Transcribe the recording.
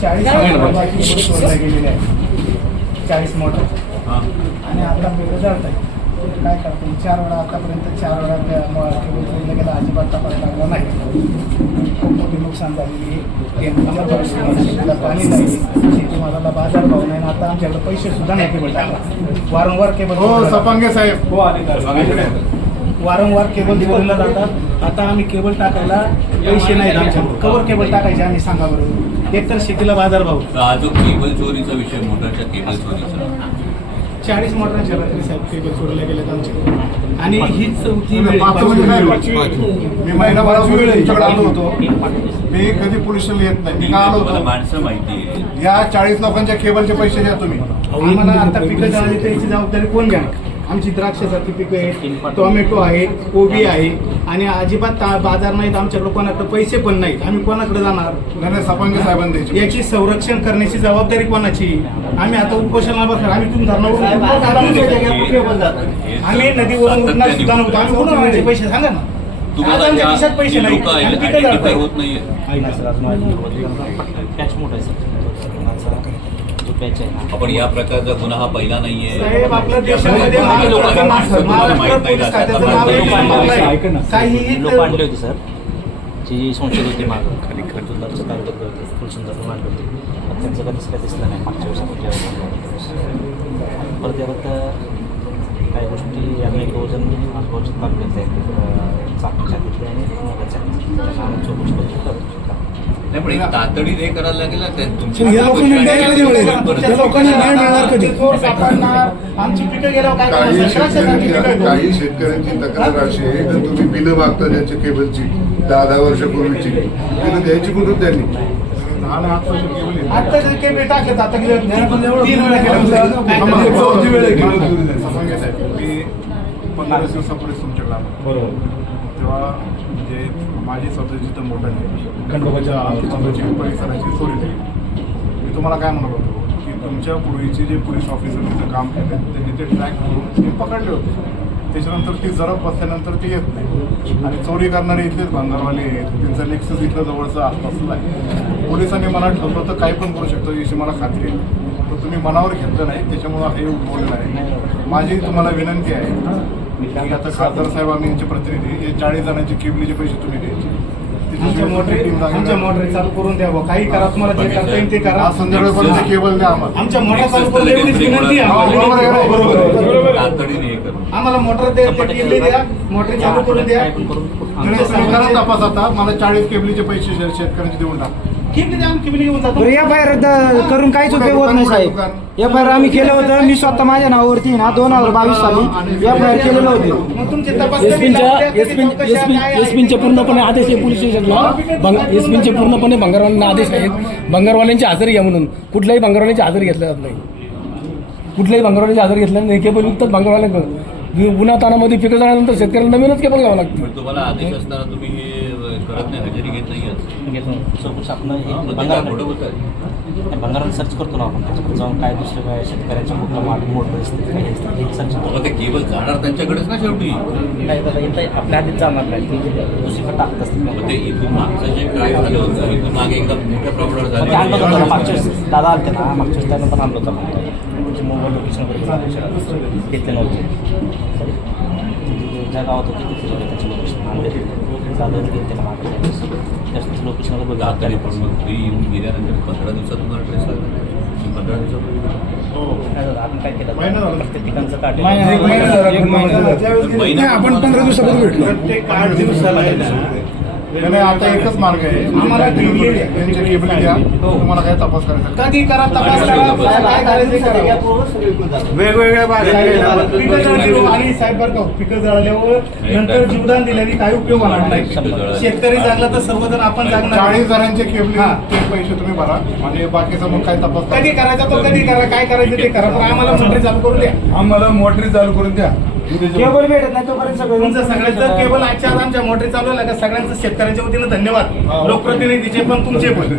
40 motor आणि आता वेगळं जळत आहे. काय करतो 4 वेळा आतापर्यंत 4 वेळा त्या गेला अजिबात तपास लागला नाही. खूप मोठी नुकसान झालेली शेतीला पाणी नाही, शेतीमालाला बाजारभाव नाही. आता आमच्याकडे पैसे सुद्धा नाही केबल टाकला. वारंवार केबल सपांगे साहेब वारंवार केबल दिवसला जातात. आता आम्ही केबल टाकायला पैसे नाहीत आमच्याकडे. कवर केबल टाकायचे आम्ही सांगा बरोबर. एकतर शेतीला बाजारभाव. जो केबल चोरीचा विषय मोटरच्या केबल चोरीचा 40 मोटरांच्या रात्री साहेब केबल चोरीला गेलेत आमच्याकडे. आणि हीच चौथी मी महिनाभरापूर्वी तुमच्याकडे आलो होतो. मी कधी पोलिसाला येत नाही. मी का आलो होतो माणसं माहिती आहे. या 40 लोकांच्या केबलचे पैसे द्या तुम्ही. आम्हाला आता पिकं जाणार त्याची जबाबदारी कोण घेणार? आमची द्राक्षासारखी पिकं आहेत, टोमॅटो आहे, कोबी आहे आणि अजिबात बाजार नाहीत आमच्याकडे. कोणाकडे पैसे पण नाहीत. आम्ही कोणाकडे जाणार? नाही सपांगे साहेबांनी द्यायची. याची संरक्षण करण्याची जबाबदारी कोणाची? आम्ही आता उपोषणाला बसणार. आम्ही तुम्ही धरणावरून आम्ही नदीवरून उठणार सुद्धा नव्हतो. आम्ही कुठून आणायचे पैसे सांगा ना. आज आमच्या खिशात पैसे नाही. होत नाहीये. आपण या प्रकारचा गुन्हा हा पहिला नाहीये साहेब. आपल्या देशामध्ये काही लोक आणले होते सर, जी संशय होती मागं खाली खरजुल्लाचं कागदपत्र होते, फुलसुंदर आणले होते. पण त्यांचं कधीच काय दिसलं नाही मागच्या वेळेस आपण जेव्हा परत यावत काही गोष्टी आम्ही 2 जण आजूबाजूत काढले होते चाकूच्या तिथे आणि मोबाईलच्या त्याच्या आम्ही चौकशी करतो. नाही पण तातडीत हे करायला लागेल ना. आमची पिकं गेल्यावर काय काही शेतकऱ्यांची तक्रार अशी आहे की तुम्ही बिलं मागता त्यांच्या केबलची 10 वर्षापूर्वीची बिलं द्यायची कुठून त्यांनी. आता केबल टाकत आता सपांगे साहेब मी 15 दिवसापूर्वी तुमच्याकडे आलो बरोबर. तेव्हा म्हणजे माझी स्वतःची जिथं मोठा खंडोबाच्या परिसराची चोरी झाली. मी तुम्हाला काय म्हणत होतो की तुमच्या पूर्वीचे जे पोलीस ऑफिसर तिथं काम केले त्यांनी ते ट्रॅक करून ते पकडले होते. त्याच्यानंतर ती जरब बसल्यानंतर ती येत नाही आणि चोरी करणारे इथलेच भांगारवाले आहेत. त्यांचा नेक्सस इथलं जवळचा आसपासला आहे. पोलिसांनी मनात ठेवलं तर काही पण करू शकतो याची मला खात्री आहे. पण तुम्ही मनावर घेतलं नाही त्याच्यामुळं हे उद्भवलेलं आहे. माझी तुम्हाला विनंती आहे की आता खासदार साहेब आम्ही यांचे प्रतिनिधी हे 40 जणांचे केबलीचे पैसे तुम्ही द्यायचे. आमच्या मोटरी चालू करून द्यावं. काही करा, तुम्हाला जे करता येईल ते करा. आज संध्याकाळपर्यंत केबल द्या आम्हाला. आमच्या मोटर चालू करून एवढीच विनंती आहे आम्हाला. मोटर केबली द्या, मोटरी चालू करून द्या. तपास आता मला 40 केबलीचे पैसे शेतकऱ्यांचे देऊन टाका. केबली द्या, आम्ही केबली घेऊन जातो. एफआयआर रद्द करून काहीच उपयोग होत नाही साहेब. एफआयआर आम्ही केलं होतं. मी स्वतः माझ्या नावावरती ना 2022 साली एफआयआर केलेलं होतं. मग तुमचे तपास एसपींचे पूर्णपणे आदेश आहे पोलीस स्टेशनला. एसपींचे पूर्णपणे भंगारवाल्यांना आदेश आहेत भंगारवाल्यांची हजेरी घ्या म्हणून. कुठल्याही भंगारवाल्यांची हजेरी घेतल्या जात नाही. कुठल्याही भंगारवाल्यांची हजेरी घेतल्या नाही. केबल विकतात भंगारवाल्यांकडे. उन्हातानामध्ये पिकं झाल्यानंतर शेतकऱ्यांना नवीनच केबल घ्यावं लागतं. तुम्हाला आदेश असताना तुम्ही हे करत नाही, हजेरी घेत नाही. घेतो चौकशी आपण भंगाराला सर्च करतो ना आपण. त्याच्याकडे जाऊन काय दुसरं काय शेतकऱ्यांच्या कुठलं मोठं दिसतं काय सर्च करतो. ते केबल जाणार त्यांच्याकडेच ना शेवटी. नाही दादा इथं आपल्या आधीच जाणार नाही. दुसरीकडे टाकत असतील. ते इथून मागचं जे काय झालं होतं इथून मागे एकदम मोठ्या प्रमाणावर झालं. आणलं होतं मागच्या दादा आलते ना मागच्या त्यानं पण आणलं होतं. तुमचे मोबाईल लोकेशन घेतले नव्हते. ज्या गावात होते तिथे त्याची लोकेशन आणले दादा घेतले ना मागच्या जास्त लोकेशनला बघा. तरी पण मग ते येऊन गेल्यानंतर 15 दिवसात तुम्हाला ट्रेस लागला. 15 दिवसात आपण काय केलं प्रत्येक ठिकाणचं काढ आपण 15 दिवसापूर्वी भेटलो. प्रत्येक 8 दिवसाला नाही आता एकच मार्ग आहे. आम्हाला केबली द्या. त्यांच्या केबली द्या. तुम्हाला काय तपास करायचा कधी करा तपास करा. काय करायचं करा. वेगवेगळ्या पिकं जळल्यावर आणि साहेब बरं का पिकं जळल्यावर नंतर जीवदान दिल्याने काही उपयोग होणार नाही. शेतकरी जागला तर सर्वजण आपण जागणार. 40 जणांचे केबली ते पैसे तुम्ही भरा आणि बाकीचा मग काय तपास कधी करायचा तो कधी करा. काय करायचं ते करा. पण आम्हाला मोटरी चालू करून द्या. आम्हाला मोटरी चालू करून द्या. केबल भेटत नाही तोपर्यंत सगळं तुमचं सगळ्यांचं केबल आजच्या आमच्या मोटरी चालू आहे का सगळ्यांचं शेतकऱ्यांच्या वतीनं धन्यवाद. लोकप्रतिनिधीचे पण तुमचे पण.